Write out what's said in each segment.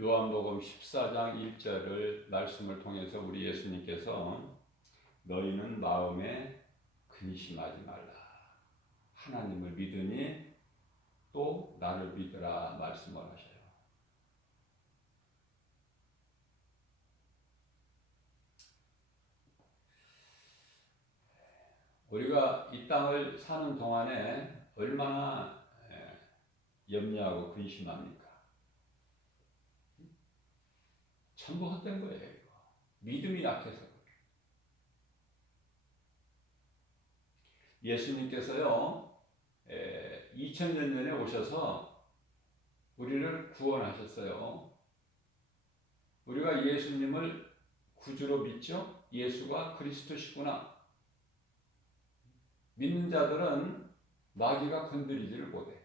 요한복음 14장 1절을 말씀을 통해서 우리 예수님께서 너희는 마음에 근심하지 말라. 하나님을 믿으니 또 나를 믿으라 말씀을 하셔요. 우리가 이 땅을 사는 동안에 얼마나 염려하고 근심합니까? 전부 헛된 거예요. 이거. 믿음이 약해서. 예수님께서요 2000년 전에 오셔서 우리를 구원하셨어요. 우리가 예수님을 구주로 믿죠? 예수가 그리스도시구나. 믿는 자들은 마귀가 건드리지를 못해.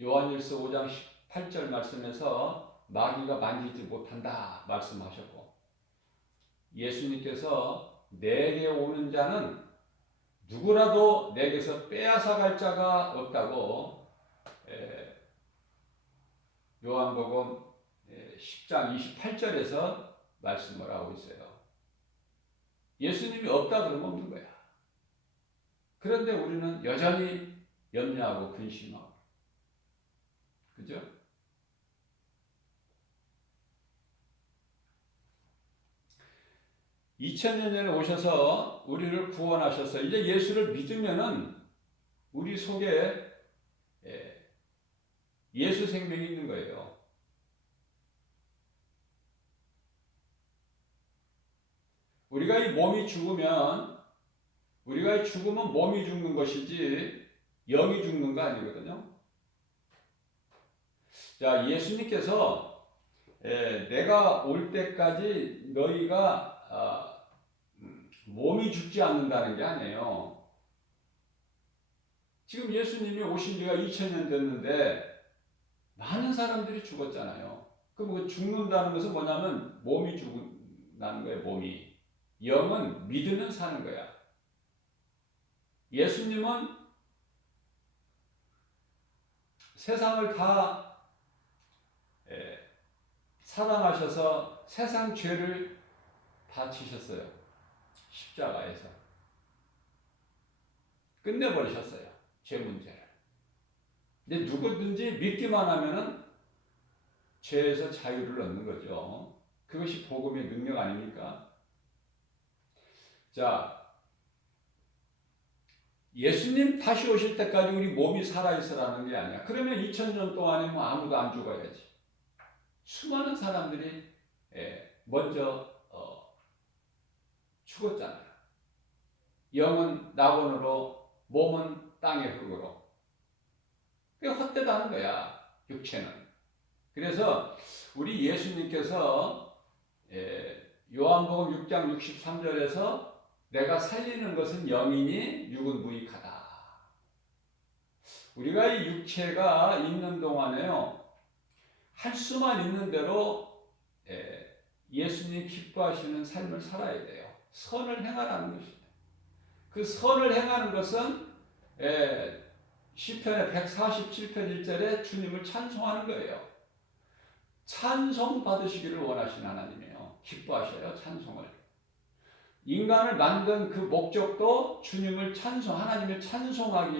요한일서 5장 18절 말씀에서 마귀가 만지지 못한다 말씀하셨고, 예수님께서 내게 오는 자는 누구라도 내게서 빼앗아갈 자가 없다고 요한복음 10장 28절에서 말씀을 하고 있어요. 예수님이 없다 그러면 없는 거야. 그런데 우리는 여전히 염려하고 근심하고, 그죠? (2000년) 전에 오셔서 우리를 구원하셔서 이제 예수를 믿으면은 우리 속에 예수 생명이 있는 거예요. 우리가 이 몸이 죽으면 몸이 죽는 것이지 영이 죽는 거 아니거든요. 자, 예수님께서 내가 올 때까지 너희가 몸이 죽지 않는다는 게 아니에요. 지금 예수님이 오신 지가 2000년 됐는데 많은 사람들이 죽었잖아요. 그럼 그 죽는다는 것은 뭐냐면 몸이 죽는다는 거예요. 몸이. 영은 믿으면 사는 거야. 예수님은 세상을 다 사랑하셔서 세상 죄를 다 지셨어요. 십자가에서 끝내버리셨어요. 죄 문제를. 근데 누구든지 믿기만 하면은 죄에서 자유를 얻는 거죠. 그것이 복음의 능력 아닙니까? 자, 예수님 다시 오실 때까지 우리 몸이 살아있으라는 게 아니야. 그러면 2000년 동안에 뭐 아무도 안 죽어야지. 수많은 사람들이 먼저 죽었잖아요. 영은 낙원으로, 몸은 땅의 흙으로. 그게 헛되다는 거야, 육체는. 그래서 우리 예수님께서 요한복음 6장 63절에서 내가 살리는 것은 영이니 육은 무익하다. 우리가 이 육체가 있는 동안에요, 할 수만 있는 대로 예수님 기뻐하시는 삶을 살아야 돼요. 선을 행하라는 것이에요. 그 선을 행하는 것은 시편의 147편 1절에 주님을 찬송하는 거예요. 찬송 받으시기를 원하시는 하나님이에요. 기뻐하셔요, 찬송을. 인간을 만든 그 목적도 주님을 하나님을 찬송하기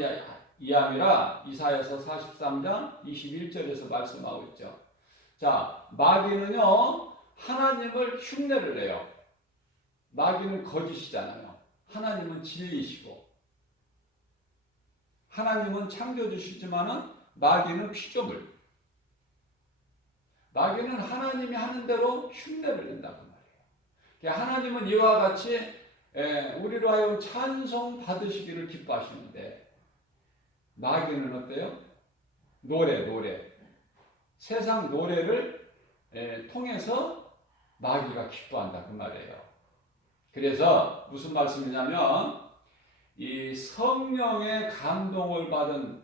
위함이라 이사야서 43장 21절에서 말씀하고 있죠. 자, 마귀는요, 하나님을 흉내를 내요. 마귀는 거짓이잖아요. 하나님은 진리이시고, 하나님은 창조주시지만은 마귀는 피조물. 마귀는 하나님이 하는 대로 흉내를 낸다고 말이에요. 하나님은 이와 같이 우리로 하여금 찬송 받으시기를 기뻐하시는데, 마귀는 어때요? 노래. 세상 노래를 통해서 마귀가 기뻐한다 그 말이에요. 그래서 무슨 말씀이냐면, 이 성령의 감동을 받은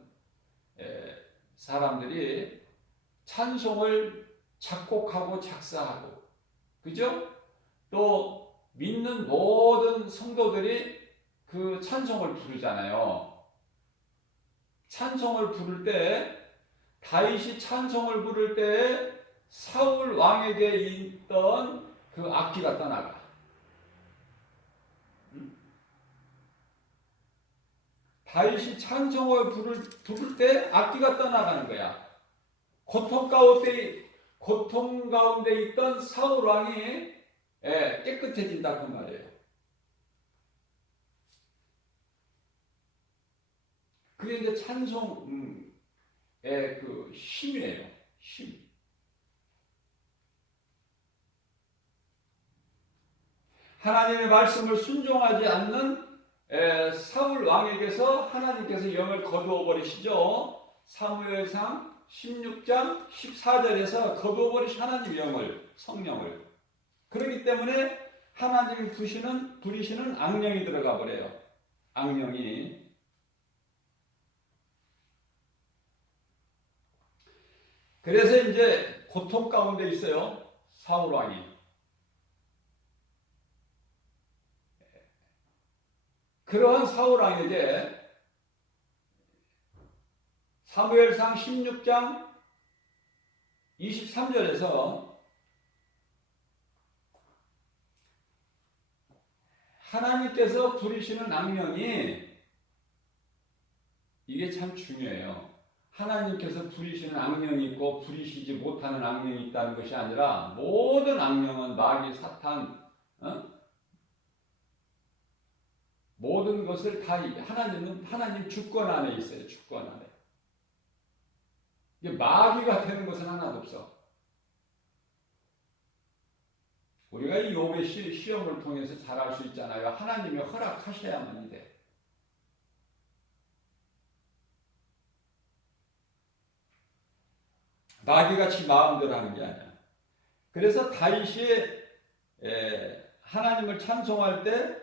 사람들이 찬송을 작곡하고 작사하고, 그죠? 또 믿는 모든 성도들이 그 찬송을 부르잖아요. 찬송을 부를 때 다윗이 찬송을 부를 때 사울 왕에게 있던 그 악기가 떠나가. 다윗이 찬송을 부를 때 악기가 떠나가는 거야. 고통 가운데 있던 사울 왕이 깨끗해진다 그 말이에요. 그게 이제 찬송의 그 힘이에요. 힘. 하나님의 말씀을 순종하지 않는 사울 왕에게서 하나님께서 영을 거두어 버리시죠. 사무엘상 16장 14절에서 거두어 버리신 하나님 영을, 성령을. 그렇기 때문에 하나님이 부리시는 악령이 들어가 버려요. 악령이. 그래서 이제 고통 가운데 있어요. 사울 왕이. 그러한 사울 왕에게 사무엘상 16장 23절에서 하나님께서 부리시는 악령이, 이게 참 중요해요. 하나님께서 부리시는 악령이 있고 부리시지 못하는 악령이 있다는 것이 아니라 모든 악령은 마귀, 사탄, 모든 것을 다 하나님 주권 안에 있어요. 주권 안에. 이게 마귀가 되는 것은 하나도 없어. 우리가 이 욥의 시험을 통해서 잘 알 수 있잖아요. 하나님이 허락하셔야만 돼. 마귀같이 마음대로 하는 게 아니야. 그래서 다윗이 하나님을 찬송할 때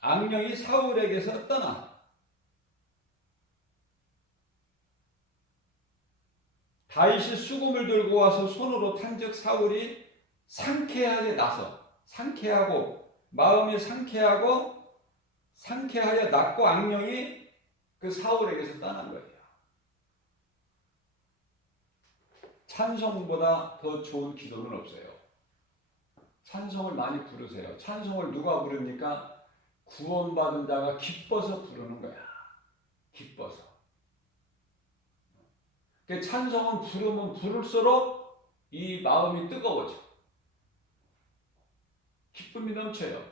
악령이 사울에게서 떠나. 다윗이 수금을 들고 와서 손으로 탄즉 사울이 상쾌하게 나서, 마음이 상쾌하여 났고 악령이 그 사울에게서 떠난 거예요. 찬송보다 더 좋은 기도는 없어요. 찬송을 많이 부르세요. 찬송을 누가 부릅니까? 구원받은 자가 기뻐서 부르는 거야. 기뻐서. 찬송은 부르면 부를수록 이 마음이 뜨거워져. 기쁨이 넘쳐요.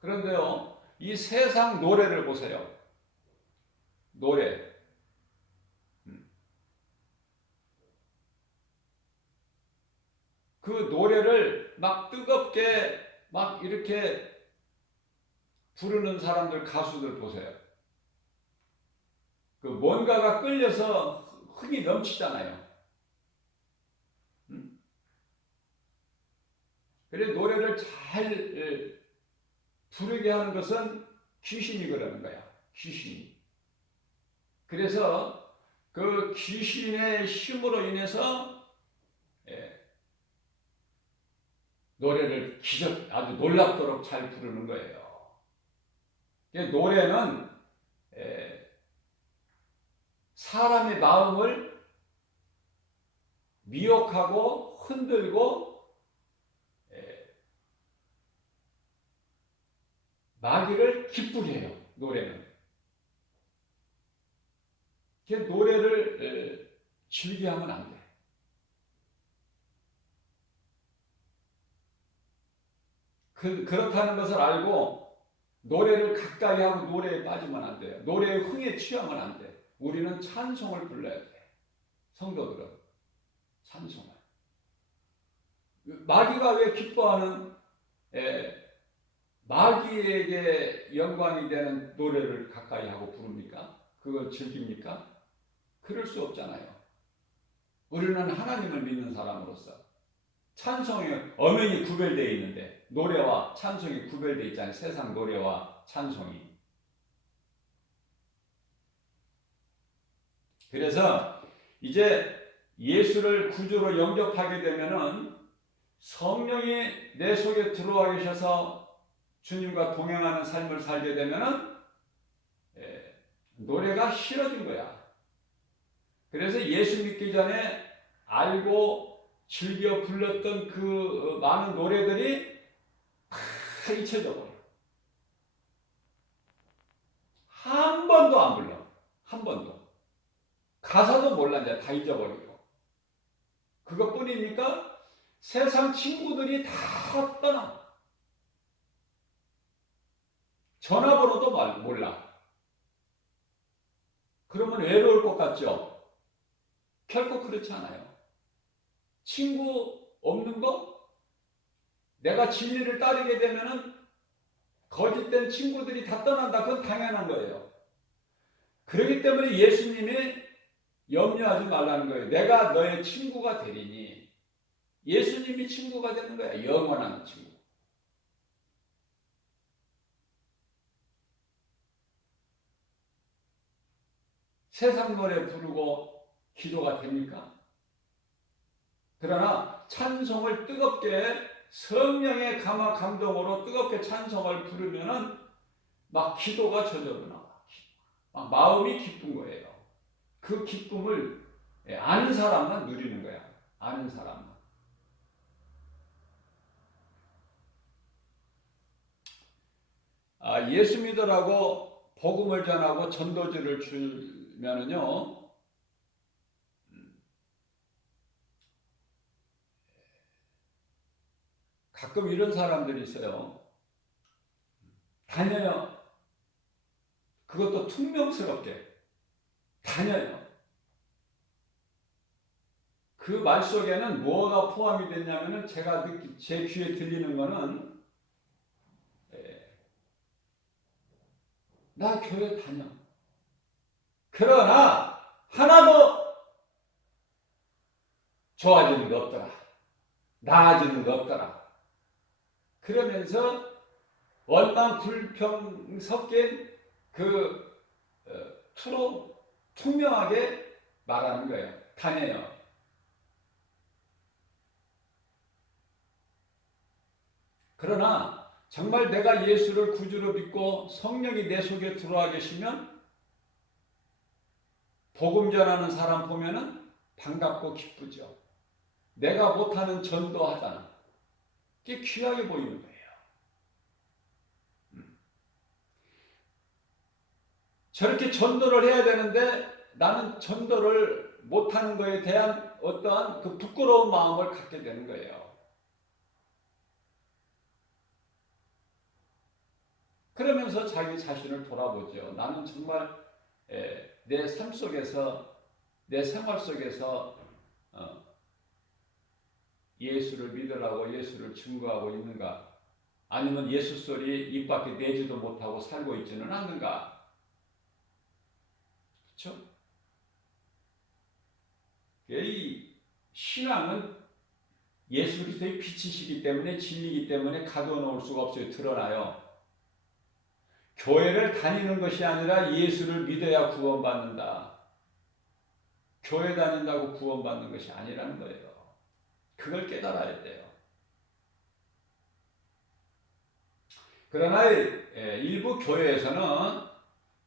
그런데요, 이 세상 노래를 보세요. 노래. 그 노래를 막 뜨겁게 막 이렇게 부르는 사람들, 가수들 보세요. 그 뭔가가 끌려서 흥이 넘치잖아요. 그래 노래를 잘 부르게 하는 것은 귀신이 그러는 거야. 귀신이. 그래서 그 귀신의 힘으로 인해서 노래를 아주 놀랍도록 잘 부르는 거예요. 노래는 사람의 마음을 미혹하고 흔들고 마귀를 기쁘게 해요. 노래는. 노래를 즐겨하면 안 돼. 그렇다는 것을 알고 노래를 가까이 하고 노래에 빠지면 안 돼요. 노래의 흥에 취하면 안 돼. 우리는 찬송을 불러야 돼. 성도들은 찬송을. 마귀가 왜 기뻐하는 마귀에게 영광이 되는 노래를 가까이 하고 부릅니까? 그걸 즐깁니까? 그럴 수 없잖아요. 우리는 하나님을 믿는 사람으로서 찬송이 엄연히 구별되어 있는데 노래와 찬송이 구별되어 있잖아요. 세상 노래와 찬송이. 그래서 이제 예수를 구주로 영접하게 되면은 성령이 내 속에 들어와 계셔서 주님과 동행하는 삶을 살게 되면은 노래가 싫어진 거야. 그래서 예수 믿기 전에 알고 즐겨 불렀던 그 많은 노래들이 다 잊혀져 버려. 한 번도 안 불러. 한 번도. 가사도 몰라 이제 다 잊어버리고. 그것뿐입니까? 세상 친구들이 다 떠나. 전화번호도 몰라. 그러면 외로울 것 같죠? 결코 그렇지 않아요. 친구 없는 거? 내가 진리를 따르게 되면은 거짓된 친구들이 다 떠난다. 그건 당연한 거예요. 그렇기 때문에 예수님이 염려하지 말라는 거예요. 내가 너의 친구가 되리니. 예수님이 친구가 되는 거야. 영원한 친구. 세상 노래 부르고 기도가 됩니까? 그러나 찬송을 뜨겁게 성령의 감동으로 뜨겁게 찬송을 부르면은 막 기도가 저절로 나와. 막 마음이 기쁜 거예요. 그 기쁨을 아는 사람만 누리는 거야. 아는 사람만. 예수 믿으라고 복음을 전하고 전도지를 주면은요, 가끔 이런 사람들이 있어요. 다녀요. 그것도 퉁명스럽게 다녀요. 그 말 속에는 뭐가 포함이 됐냐면은 제 귀에 들리는 거는 나 교회 다녀. 그러나 하나도 좋아지는 거 없더라. 나아지는 거 없더라. 그러면서 원망 불평 섞인 그 투로 투명하게 말하는 거예요. 다녀요. 그러나 정말 내가 예수를 구주로 믿고 성령이 내 속에 들어와 계시면 복음 전하는 사람 보면은 반갑고 기쁘죠. 내가 못하는 전도하잖아. 그게 귀하게 보이는 거예요. 저렇게 전도를 해야 되는데 나는 전도를 못하는 거에 대한 어떠한 그 부끄러운 마음을 갖게 되는 거예요. 그러면서 자기 자신을 돌아보죠. 나는 정말 내 삶 속에서, 내 생활 속에서 예수를 믿으라고 예수를 증거하고 있는가? 아니면 예수 소리 입 밖에 내지도 못하고 살고 있지는 않는가? 그렇죠? 이 신앙은 예수 그리스도의 빛이시기 때문에 진리이기 때문에 가둬놓을 수가 없어요. 드러나요. 교회를 다니는 것이 아니라 예수를 믿어야 구원받는다. 교회 다닌다고 구원받는 것이 아니라는 거예요. 그걸 깨달아야 돼요. 그러나 일부 교회에서는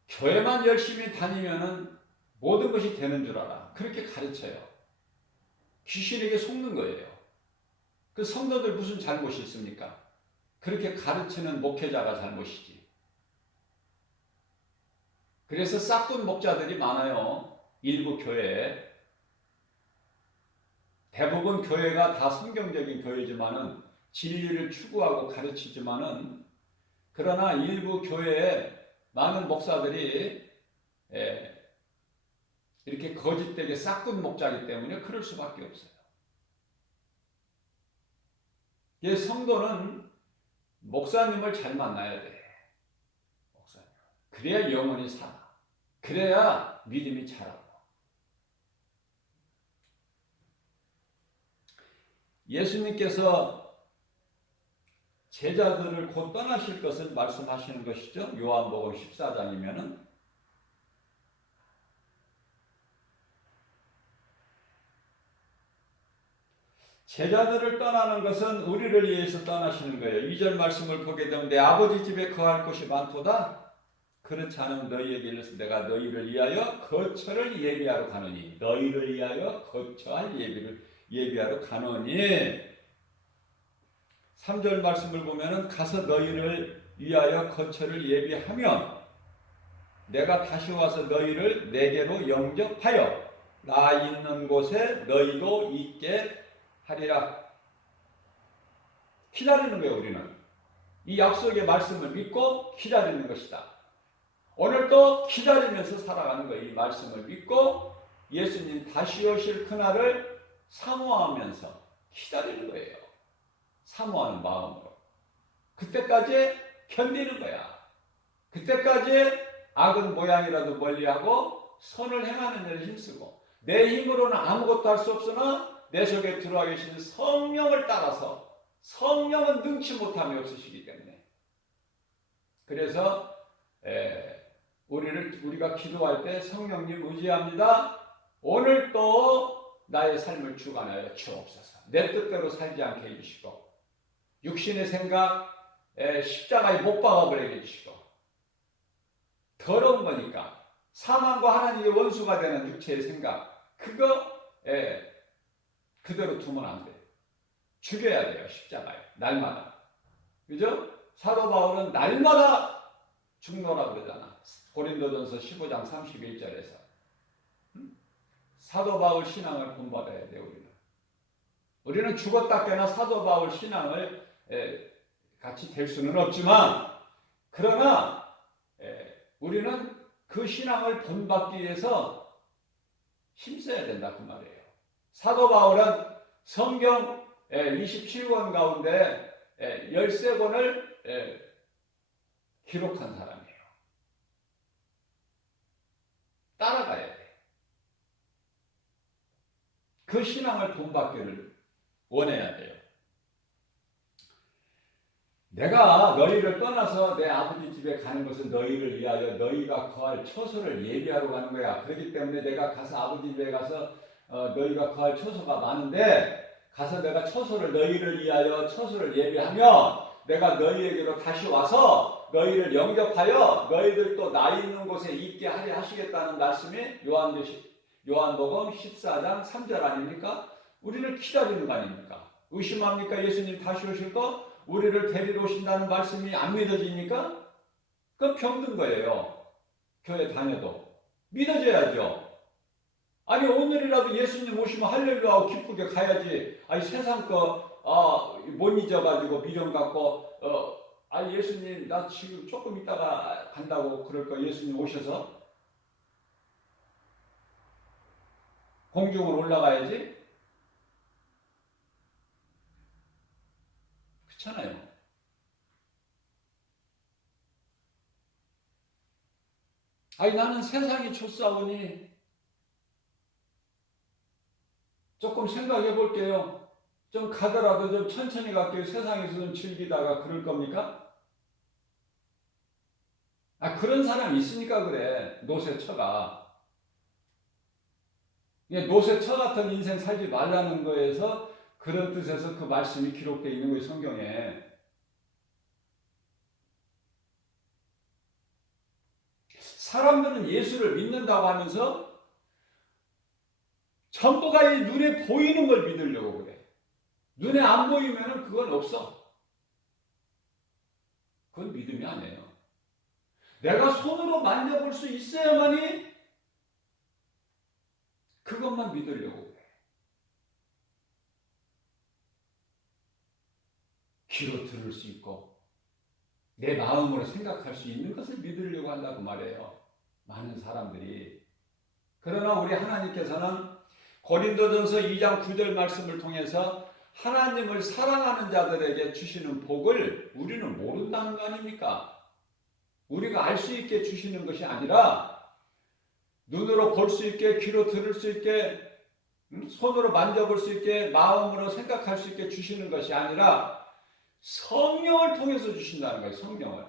교회만 열심히 다니면은 모든 것이 되는 줄 알아. 그렇게 가르쳐요. 귀신에게 속는 거예요. 그 성도들 무슨 잘못이 있습니까? 그렇게 가르치는 목회자가 잘못이지. 그래서 싹돈 목자들이 많아요. 일부 교회에. 대부분 교회가 다 성경적인 교회지만은 진리를 추구하고 가르치지만은 그러나 일부 교회에 많은 목사들이 이렇게 거짓되게 싹돈 목자이기 때문에 그럴 수밖에 없어요. 성도는 목사님을 잘 만나야 돼. 목사님. 그래야 영혼이 살아. 그래야 믿음이 자라고. 예수님께서 제자들을 곧 떠나실 것을 말씀하시는 것이죠. 요한복음 14장이면은 제자들을 떠나는 것은 우리를 위해서 떠나시는 거예요. 2절 말씀을 보게 되면 내 아버지 집에 거할 곳이 많도다. 그렇지 않으면 너희에게 일러서 내가 너희를 위하여 거처를 예비하러 가노니 너희를 위하여 거처할 예비하러 가노니 3절 말씀을 보면은 가서 너희를 위하여 거처를 예비하면 내가 다시 와서 너희를 내게로 영접하여 나 있는 곳에 너희도 있게 하리라. 기다리는 거예요. 우리는 이 약속의 말씀을 믿고 기다리는 것이다. 오늘도 기다리면서 살아가는 거예요. 이 말씀을 믿고 예수님 다시 오실 그날을 사모하면서 기다리는 거예요. 사모하는 마음으로. 그때까지 견디는 거야. 그때까지 악은 모양이라도 멀리하고 선을 행하는 일에 힘쓰고 내 힘으로는 아무것도 할 수 없으나 내 속에 들어와 계시는 성령을 따라서 성령은 능치 못함이 없으시기 때문에 그래서 우리가 기도할 때 성령님 의지합니다. 오늘도 나의 삶을 주관하여 주옵소서. 내 뜻대로 살지 않게 해주시고 육신의 생각 십자가에 못 박아버리게 해주시고 더러운 거니까 사망과 하나님의 원수가 되는 육체의 생각 그거 그대로 두면 안 돼요. 죽여야 돼요. 십자가에 날마다. 그죠? 사도 바울은 날마다 죽노라 그러잖아. 고린도전서 15장 31절에서 사도 바울 신앙을 본받아야 돼요. 우리는 죽었다 깨나 사도 바울 신앙을 같이 될 수는 없지만 그러나 우리는 그 신앙을 본받기 위해서 힘써야 된다 그 말이에요. 사도 바울은 성경 27권 가운데 13권을 기록한 사람이에요. 따라가야 돼. 그 신앙을 본받기를 원해야 돼요. 내가 너희를 떠나서 내 아버지 집에 가는 것은 너희를 위하여 너희가 거할 처소를 예비하러 가는 거야. 그렇기 때문에 내가 가서 아버지 집에 가서 너희가 거할 처소가 많은데 가서 내가 처소를 너희를 위하여 처소를 예비하면 내가 너희에게로 다시 와서 너희를 영접하여 너희들도 나 있는 곳에 있게 하려 하시겠다는 말씀이 요한복음 14장 3절 아닙니까? 우리를 기다리는 거 아닙니까? 의심합니까? 예수님 다시 오실 거? 우리를 데리러 오신다는 말씀이 안 믿어집니까? 그건 병든 거예요. 교회 다녀도. 믿어져야죠. 아니 오늘이라도 예수님 오시면 할렐루야하고 기쁘게 가야지. 아니 세상 거 못 잊어가지고 미련 갖고 예수님 나 지금 조금 있다가 간다고 그럴 거 예수님 오셔서 공중으로 올라가야지. 그렇잖아요. 아니 나는 세상이 좋사오니 조금 생각해 볼게요. 좀 가더라도 좀 천천히 갈게요. 세상에서 좀 즐기다가 그럴 겁니까? 그런 사람이 있으니까 그래. 노쇠처가. 노쇠처 같은 인생 살지 말라는 거에서 그런 뜻에서 그 말씀이 기록되어 있는 거예요. 성경에. 사람들은 예수를 믿는다고 하면서 전부가 이 눈에 보이는 걸 믿으려고 그래. 눈에 안 보이면 그건 없어. 그건 믿음이 아니에요. 내가 손으로 만져볼 수 있어야만이 그것만 믿으려고 그래. 귀로 들을 수 있고 내 마음으로 생각할 수 있는 것을 믿으려고 한다고 말해요. 많은 사람들이. 그러나 우리 하나님께서는 고린도전서 2장 9절 말씀을 통해서 하나님을 사랑하는 자들에게 주시는 복을 우리는 모른다는 거 아닙니까? 우리가 알 수 있게 주시는 것이 아니라 눈으로 볼 수 있게, 귀로 들을 수 있게, 손으로 만져볼 수 있게, 마음으로 생각할 수 있게 주시는 것이 아니라 성령을 통해서 주신다는 거예요. 성령을.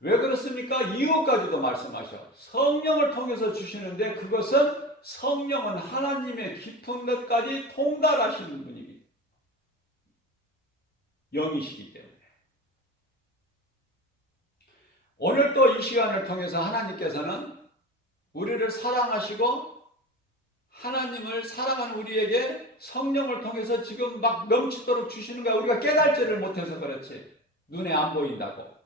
왜 그렇습니까? 이후까지도 말씀하셔. 성령을 통해서 주시는데 그것은 성령은 하나님의 깊은 것까지 통달하시는 분이기 영이시기 때문에 오늘 또 이 시간을 통해서 하나님께서는 우리를 사랑하시고 하나님을 사랑하는 우리에게 성령을 통해서 지금 막 넘치도록 주시는 거야. 우리가 깨달지를 못해서 그렇지. 눈에 안 보인다고.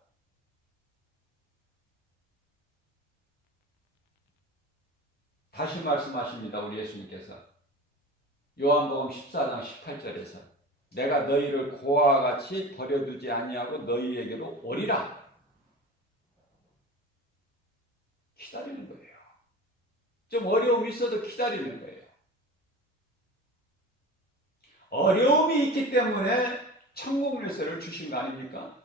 다시 말씀하십니다. 우리 예수님께서. 요한복음 14장 18절에서 내가 너희를 고아와 같이 버려두지 아니하고 너희에게로 오리라. 기다리는 거예요. 좀 어려움이 있어도 기다리는 거예요. 어려움이 있기 때문에 천국 열쇠를 주신 거 아닙니까?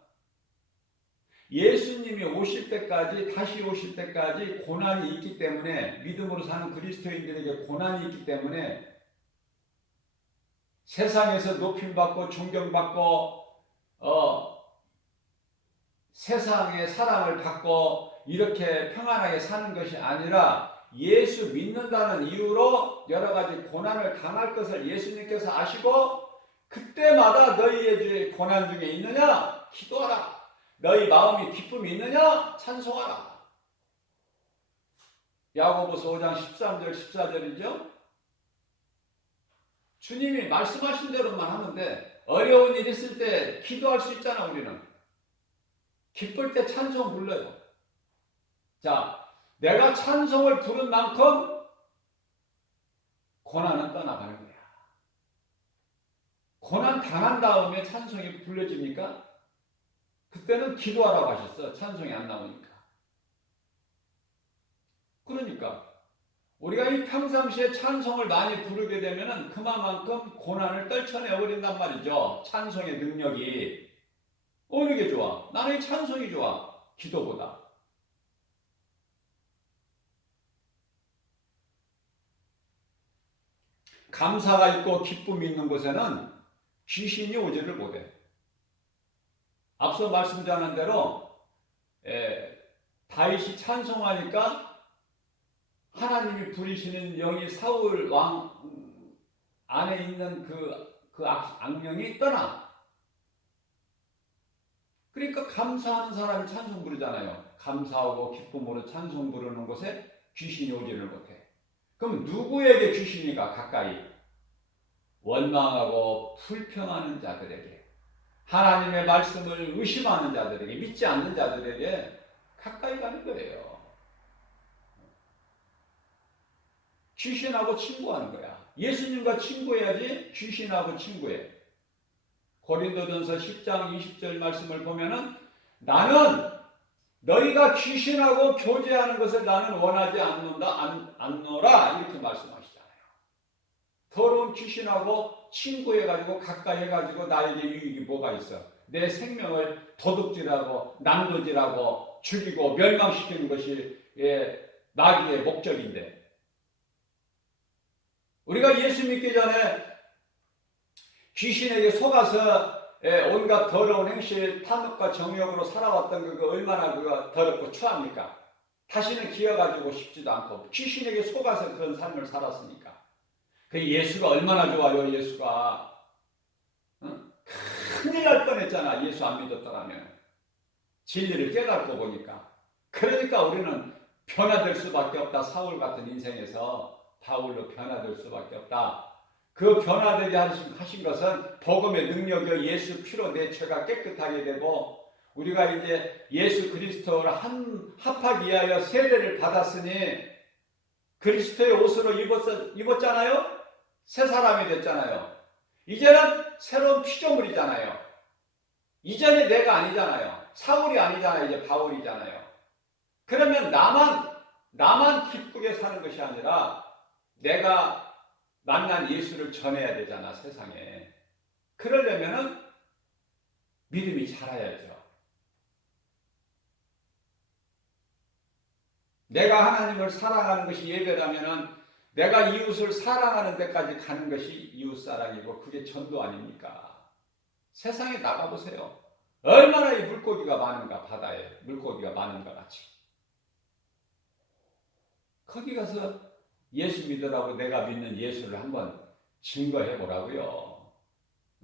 예수님이 오실 때까지, 다시 오실 때까지 고난이 있기 때문에, 믿음으로 사는 그리스도인들에게 고난이 있기 때문에 세상에서 높임받고 존경받고 세상의 사랑을 받고 이렇게 평안하게 사는 것이 아니라 예수 믿는다는 이유로 여러 가지 고난을 당할 것을 예수님께서 아시고 그때마다 너희의 고난 중에 있느냐? 기도하라. 너희 마음이 기쁨이 있느냐? 찬송하라. 야고보서 5장 13절 14절이죠. 주님이 말씀하신 대로만 하면 돼. 어려운 일 있을 때 기도할 수 있잖아. 우리는 기쁠 때 찬송 불러요. 자, 내가 찬송을 부른 만큼 고난은 떠나가는 거야. 고난 당한 다음에 찬송이 불러집니까? 그때는 기도하라고 하셨어. 찬송이 안 나오니까. 그러니까 우리가 이 평상시에 찬송을 많이 부르게 되면은 그만큼 고난을 떨쳐내 버린단 말이죠. 찬송의 능력이. 어느 게 좋아? 나는 이 찬송이 좋아. 기도보다. 감사가 있고 기쁨이 있는 곳에는 귀신이 오지를 못해. 앞서 말씀드린 대로 다윗이 찬송하니까 하나님이 부리시는 영이 사울 왕 안에 있는 그 악령이 떠나. 그러니까 감사하는 사람이 찬송 부르잖아요. 감사하고 기쁨으로 찬송 부르는 곳에 귀신이 오지를 못해. 그럼 누구에게 귀신이 가? 가까이? 원망하고 불평하는 자들에게, 하나님의 말씀을 의심하는 자들에게, 믿지 않는 자들에게 가까이 가는 거예요. 귀신하고 친구하는 거야. 예수님과 친구해야지 귀신하고 친구해. 고린도전서 10장 20절 말씀을 보면은 나는 너희가 귀신하고 교제하는 것을 나는 원하지 않노라 이렇게 말씀하시잖아요. 더러운 귀신하고 친구해가지고 가까이 해가지고 나에게 유익이 뭐가 있어? 내 생명을 도둑질하고 남도질하고 죽이고 멸망시키는 것이 나귀의 목적인데, 우리가 예수 믿기 전에 귀신에게 속아서 온갖 더러운 행실, 탐욕과 정욕으로 살아왔던 그거 얼마나 그거 더럽고 추합니까? 다시는 기어가지고 싶지도 않고 귀신에게 속아서 그런 삶을 살았으니까. 그 예수가 얼마나 좋아요. 예수가 큰일 날 뻔했잖아. 예수 안 믿었더라면. 진리를 깨닫고 보니까. 그러니까 우리는 변화될 수밖에 없다. 사울 같은 인생에서 바울로 변화될 수밖에 없다. 그 변화되게 하신 것은 복음의 능력이요 예수 피로 내 죄가 깨끗하게 되고 우리가 이제 예수 그리스도를 합하기 위하여 세례를 받았으니 그리스도의 옷으로 입었잖아요. 새 사람이 됐잖아요. 이제는 새로운 피조물이잖아요. 이전에 내가 아니잖아요. 사울이 아니잖아요. 이제 바울이잖아요. 그러면 나만 기쁘게 사는 것이 아니라 내가 만난 예수를 전해야 되잖아, 세상에. 그러려면은 믿음이 자라야죠. 내가 하나님을 사랑하는 것이 예배라면은 내가 이웃을 사랑하는 데까지 가는 것이 이웃사랑이고 그게 전도 아닙니까? 세상에 나가보세요. 얼마나 이 물고기가 많은가, 바다에 물고기가 많은 것 같이. 거기 가서 예수 믿으라고 내가 믿는 예수를 한번 증거해 보라고요.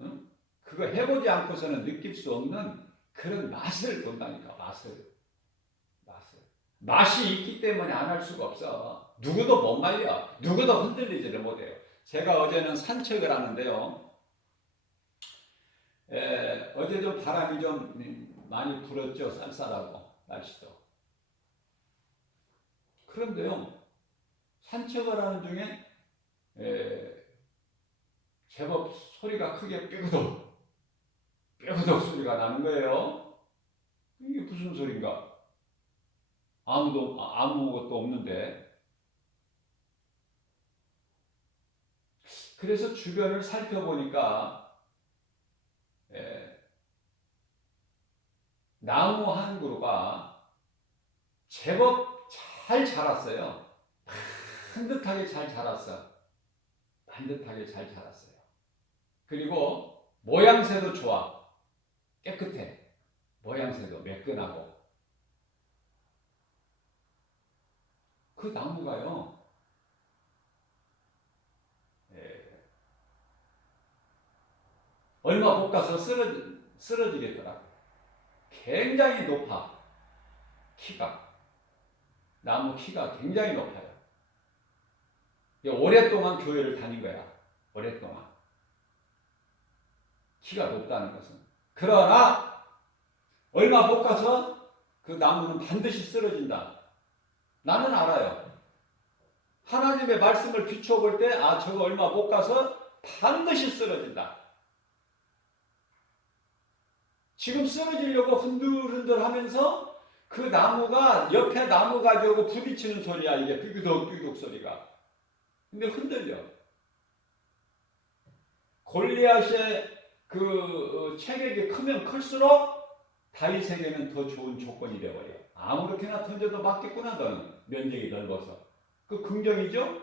응? 그거 해보지 않고서는 느낄 수 없는 그런 맛을 본다니까, 맛을. 맛이 있기 때문에 안 할 수가 없어. 누구도 못 말려. 누구도 흔들리지를 못해요. 제가 어제는 산책을 하는데요. 어제 좀 바람이 좀 많이 불었죠. 쌀쌀하고 날씨도. 그런데요. 산책을 하는 중에 제법 소리가 크게 삐그덕 소리가 나는 거예요. 이게 무슨 소린가? 아무것도 없는데. 그래서 주변을 살펴보니까 나무 한 그루가 제법 잘 자랐어요. 반듯하게 잘 자랐어. 반듯하게 잘 자랐어요. 그리고 모양새도 좋아. 깨끗해. 모양새도 매끈하고. 그 나무가요. 얼마 못 가서 쓰러지겠더라고요. 굉장히 높아. 키가. 나무 키가 굉장히 높아요. 오랫동안 교회를 다닌 거야. 오랫동안. 키가 높다는 것은. 그러나 얼마 못 가서 그 나무는 반드시 쓰러진다. 나는 알아요. 하나님의 말씀을 비춰볼 때 저거 얼마 못 가서 반드시 쓰러진다. 지금 쓰러지려고 흔들흔들 하면서 그 나무가 옆에 나무 가지고 부딪히는 소리야. 이게 삐그덕 소리가. 근데 흔들려. 골리앗의 그 체격이 크면 클수록 다윗에게는 더 좋은 조건이 되어버려. 아무렇게나 던져도 맞겠구나. 너는 면적이 넓어서. 그 긍정이죠.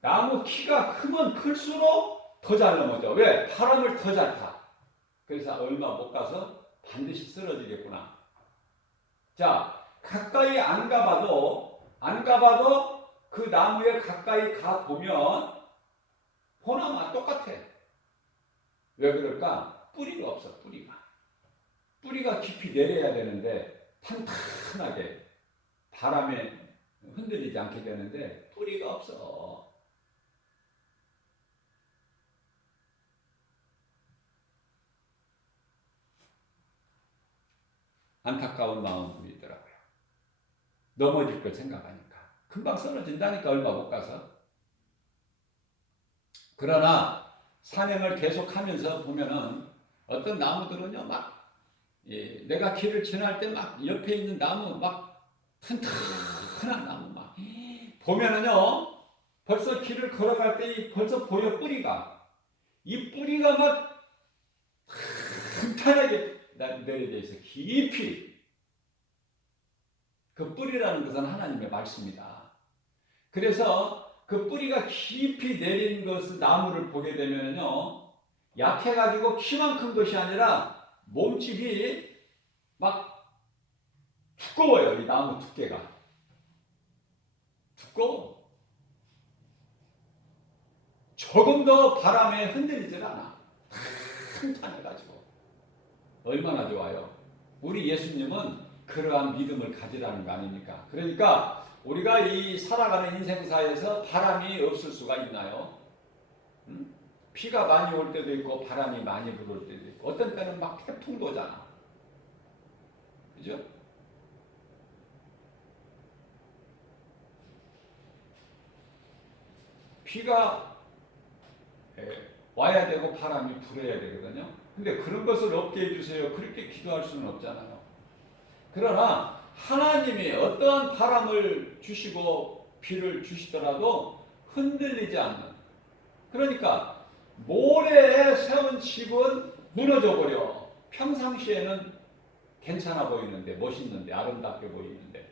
나무 키가 크면 클수록 더 잘 넘어져. 왜? 바람을 더 잘 타. 그래서 얼마 못 가서 반드시 쓰러지겠구나. 자, 가까이 안 가봐도 그 나무에 가까이 가보면 호나마 똑같아. 왜 그럴까? 뿌리가 없어. 뿌리가 깊이 내려야 되는데 탄탄하게 바람에 흔들리지 않게 되는데 뿌리가 없어. 안타까운 마음이 있더라고요. 넘어질 걸 생각하니까. 금방 쓰러진다니까 얼마 못 가서. 그러나 산행을 계속하면서 보면은 어떤 나무들은요 내가 길을 지날 때 막 옆에 있는 나무 막 튼튼한 나무 막 보면은요 벌써 길을 걸어갈 때 벌써 보여 뿌리가. 이 뿌리가 막 튼튼하게 내려져 있어. 깊이. 그 뿌리라는 것은 하나님의 말씀이다. 그래서 그 뿌리가 깊이 내린 것을 나무를 보게 되면요 약해가지고 키만큼 것이 아니라 몸집이 막 두꺼워요. 이 나무 두께가 두꺼워. 조금 더 바람에 흔들리질 않아. 탄탄해가지고. 얼마나 좋아요. 우리 예수님은 그러한 믿음을 가지라는 거 아닙니까? 그러니까 우리가 이 살아가는 인생사에서 바람이 없을 수가 있나요? 비가 많이 올 때도 있고 바람이 많이 불을 때도 있고 어떤 때는 막 태풍도 오잖아. 그죠? 비가 와야 되고 바람이 불어야 되거든요. 근데 그런 것을 없게 해주세요. 그렇게 기도할 수는 없잖아요. 그러나 하나님이 어떠한 바람을 주시고 비를 주시더라도 흔들리지 않는. 그러니까 모래에 세운 집은 무너져 버려. 평상시에는 괜찮아 보이는데 멋있는데 아름답게 보이는데.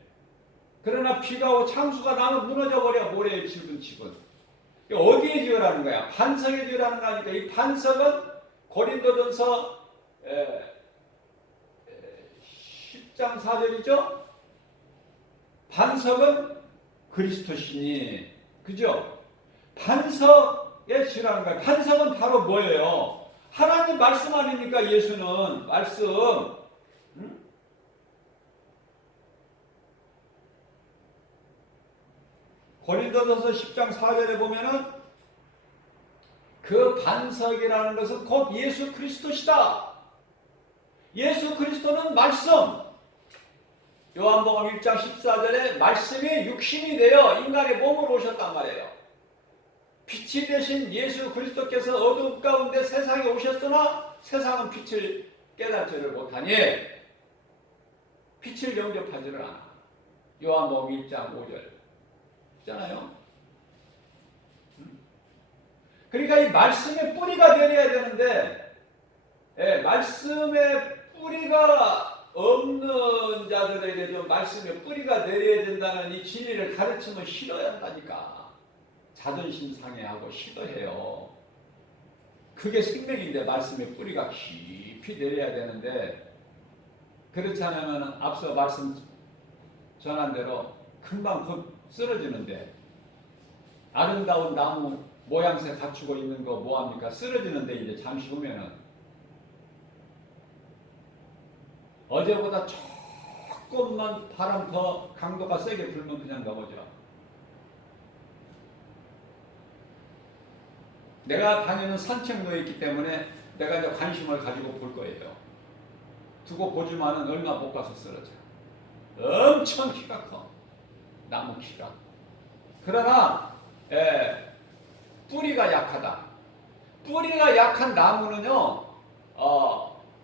그러나 비가 오고 창수가 나면 무너져 버려. 모래에 지은 집은. 어디에 지으라는 거야? 반석에 지으라는 거니까 이 반석은 고린도전서 10장 4절이죠? 반석은 그리스도시니. 그죠? 반석에 지으라는 거야. 반석은 바로 뭐예요? 하나님 말씀 아닙니까? 예수는 말씀. 고린도전서 10장 4절에 보면은 그 반석이라는 것은 곧 예수 그리스도시다. 예수 그리스도는 말씀. 요한복음 1장 14절에 말씀이 육신이 되어 인간의 몸으로 오셨단 말이에요. 빛이 되신 예수 그리스도께서 어둠 가운데 세상에 오셨으나 세상은 빛을 깨닫지를 못하니 빛을 영접하지를 않아. 요한복음 1장 5절 있잖아요. 그러니까 이 말씀의 뿌리가 되어야 되는데 말씀의 뿌리가 없는 자들에게 좀 말씀의 뿌리가 내려야 된다는 이 진리를 가르치면 싫어야 한다니까. 자존심 상해하고 싫어해요. 그게 생명인데 말씀의 뿌리가 깊이 내려야 되는데 그렇지 않으면 앞서 말씀 전한 대로 금방 곧 쓰러지는데 아름다운 나무 모양새 갖추고 있는 거 뭐합니까? 쓰러지는데 이제 잠시 후면은 어제보다 조금만 바람 더 강도가 세게 불면 그냥 넘어져. 내가 다니는 산책로에 있기 때문에 내가 이제 관심을 가지고 볼 거예요. 두고 보지만은 얼마 못 가서 쓰러져. 엄청 키가 커. 나무 키가. 그러나 뿌리가 약하다. 뿌리가 약한 나무는요,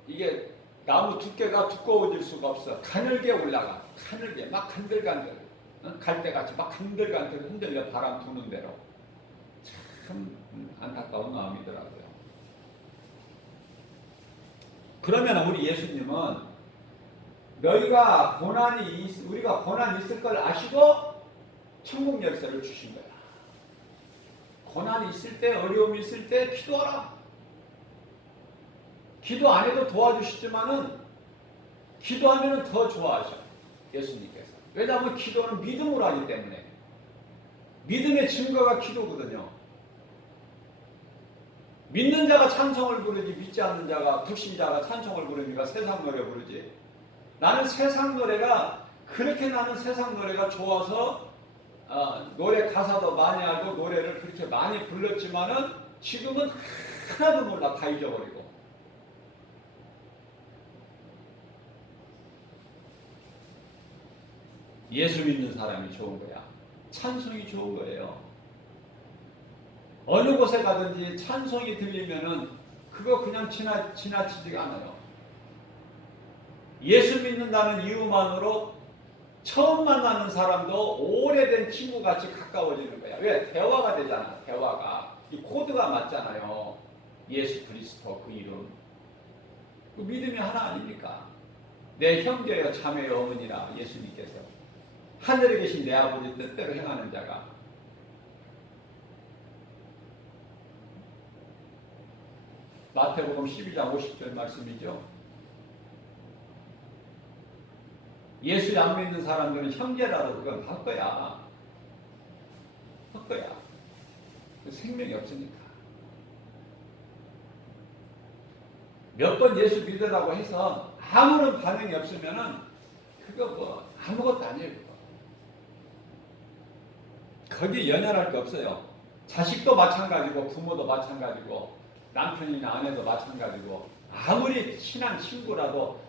이게 나무 두께가 두꺼워질 수가 없어. 가늘게 올라가. 가늘게 막 간들간들. 갈대같이 막 간들간들 흔들려 바람 부는 대로. 참 안타까운 마음이더라고요. 그러면 우리 예수님은 우리가 고난이 있을 걸 아시고 천국 열쇠를 주신 거야. 고난이 있을 때, 어려움이 있을 때 기도하라. 기도 안 해도 도와주시지만은 기도하면 더 좋아하셔. 예수님께서. 왜냐하면 기도는 믿음으로 하기 때문에. 믿음의 증거가 기도거든요. 믿는 자가 찬송을 부르지 믿지 않는 자가 불신자가 찬송을 부르니까 세상 노래 부르지. 나는 세상 노래가 그렇게 나는 세상 노래가 좋아서 노래 가사도 많이 알고 노래를 그렇게 많이 불렀지만은 지금은 하나도 몰라. 다 잊어버리고. 예수 믿는 사람이 좋은 거야. 찬송이 좋은 거예요. 어느 곳에 가든지 찬송이 들리면은 그거 그냥 지나치지가 않아요. 예수 믿는다는 이유만으로 처음 만나는 사람도 오래된 친구같이 가까워지는 거야. 왜? 대화가 되잖아. 대화가. 이 코드가 맞잖아요. 예수 그리스도 그 이름. 그 믿음이 하나 아닙니까? 내 형제여 자매여 어머니라 예수님께서. 하늘에 계신 내 아버지 뜻대로 행하는 자가. 마태복음 12장 50절 말씀이죠. 예수 안 믿는 사람들은 형제라도 그건 헛거야. 헛거야. 생명이 없으니까. 몇 번 예수 믿으라고 해서 아무런 반응이 없으면은 그거 뭐 아무것도 아니에요. 그거. 거기 연연할 게 없어요. 자식도 마찬가지고 부모도 마찬가지고 남편이나 아내도 마찬가지고 아무리 친한 친구라도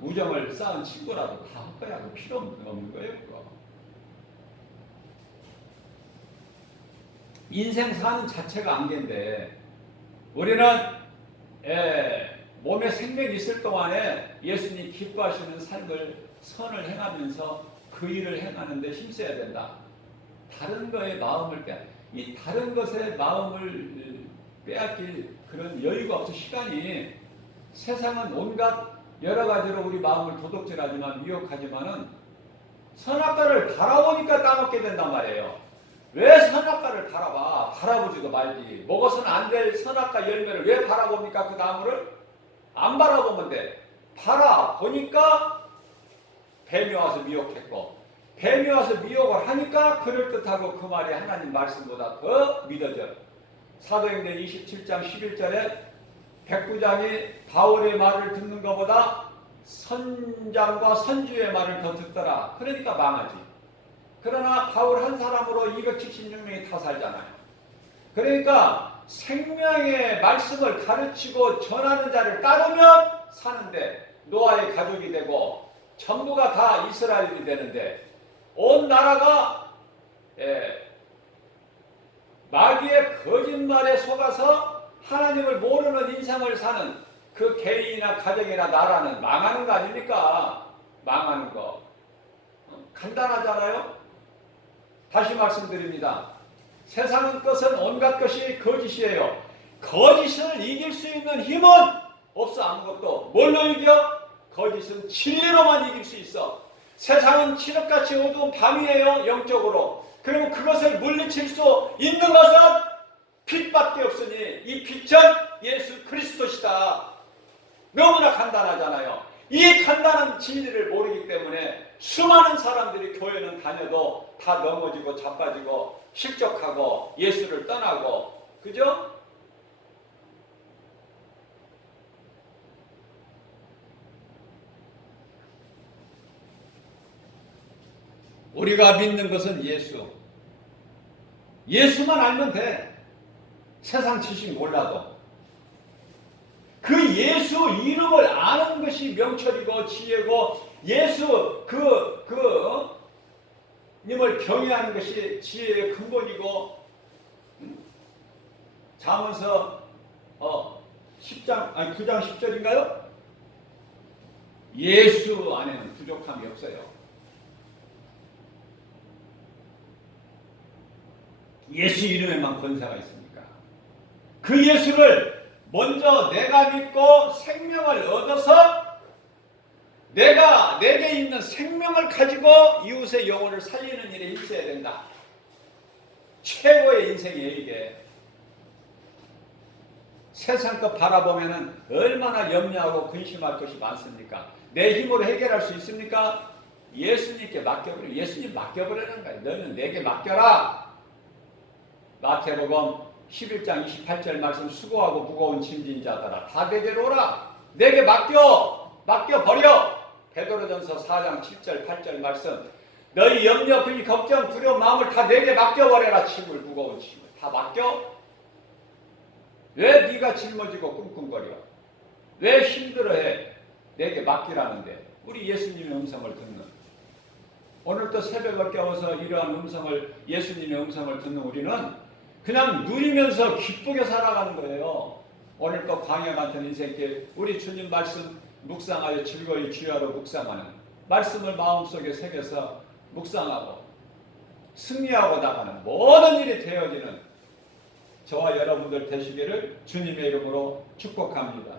우정을 쌓은 친구라도 다 헛거야. 그 필요 없는 거예요. 그거. 인생 사는 자체가 안개인데 우리는 몸에 생명이 있을 동안에 예수님 기뻐하시는 삶을 선을 행하면서 그 일을 행하는데 힘써야 된다. 다른 거에 마음을 이 다른 것에 마음을 빼앗길 그런 여유가 없어. 시간이 세상은 온갖 여러 가지로 우리 마음을 도둑질하지만 미혹하지만은 선악과를 바라보니까 따먹게 된단 말이에요. 왜 선악과를 바라봐? 바라보지도 말지. 먹어서는 안 될 선악과 열매를 왜 바라봅니까? 그 나무를 안 바라보면 돼. 바라보니까 뱀이 와서 미혹했고 뱀이 와서 미혹을 하니까 그럴듯하고 그 말이 하나님 말씀보다 더 믿어져. 사도행전 27장 11절에 백부장이 바울의 말을 듣는 것보다 선장과 선주의 말을 더 듣더라. 그러니까 망하지. 그러나 바울 한 사람으로 276명이 다 살잖아요. 그러니까 생명의 말씀을 가르치고 전하는 자를 따르면 사는데 노아의 가족이 되고 전부가 다 이스라엘이 되는데 온 나라가 마귀의 거짓말에 속아서 하나님을 모르는 인생을 사는 그 개인이나 가정이나 나라는 망하는 거 아닙니까? 망하는 거. 간단하잖아요? 다시 말씀드립니다. 세상 것은 온갖 것이 거짓이에요. 거짓을 이길 수 있는 힘은 없어. 아무것도. 뭘로 이겨? 거짓은 진리로만 이길 수 있어. 세상은 칠흑같이 어두운 밤이에요. 영적으로. 그리고 그것을 물리칠 수 있는 것은 빛밖에 없으니 이 빛은 예수 그리스도시다. 너무나 간단하잖아요. 이 간단한 진리를 모르기 때문에 수많은 사람들이 교회는 다녀도 다 넘어지고 자빠지고 실족하고 예수를 떠나고, 그죠? 우리가 믿는 것은 예수. 예수만 알면 돼. 세상 지식 몰라도. 그 예수 이름을 아는 것이 명철이고 지혜고, 예수 님을 경외하는 것이 지혜의 근본이고, 잠언서 9장 10절인가요? 예수 안에는 부족함이 없어요. 예수 이름에만 권세가 있습니까? 그 예수를 먼저 내가 믿고 생명을 얻어서 내게 있는 생명을 가지고 이웃의 영혼을 살리는 일에 힘써야 된다. 최고의 인생이에요, 이게. 세상 것 바라보면 얼마나 염려하고 근심할 것이 많습니까? 내 힘으로 해결할 수 있습니까? 예수님께 맡겨버려. 예수님 맡겨버리는 거예요. 너는 내게 맡겨라. 마태복음 11장 28절 말씀, 수고하고 무거운 짐진 자들아 다 내게로 오라. 내게 맡겨버려. 베드로전서 4장 7절 8절 말씀, 너희 염려, 근심, 걱정, 두려움, 마음을 다 내게 맡겨버려라. 짐을, 무거운 짐을 다 맡겨. 왜 네가 짊어지고 끙끙거려? 왜 힘들어해? 내게 맡기라는데. 우리 예수님의 음성을 듣는, 오늘도 새벽을 깨워서 이러한 음성을, 예수님의 음성을 듣는 우리는 그냥 누리면서 기쁘게 살아가는 거예요. 오늘 또 광야 같은 인생길, 우리 주님 말씀 묵상하여 즐거이 주야로 묵상하는 말씀을 마음속에 새겨서 묵상하고 승리하고 나가는 모든 일이 되어지는 저와 여러분들 되시기를 주님의 이름으로 축복합니다.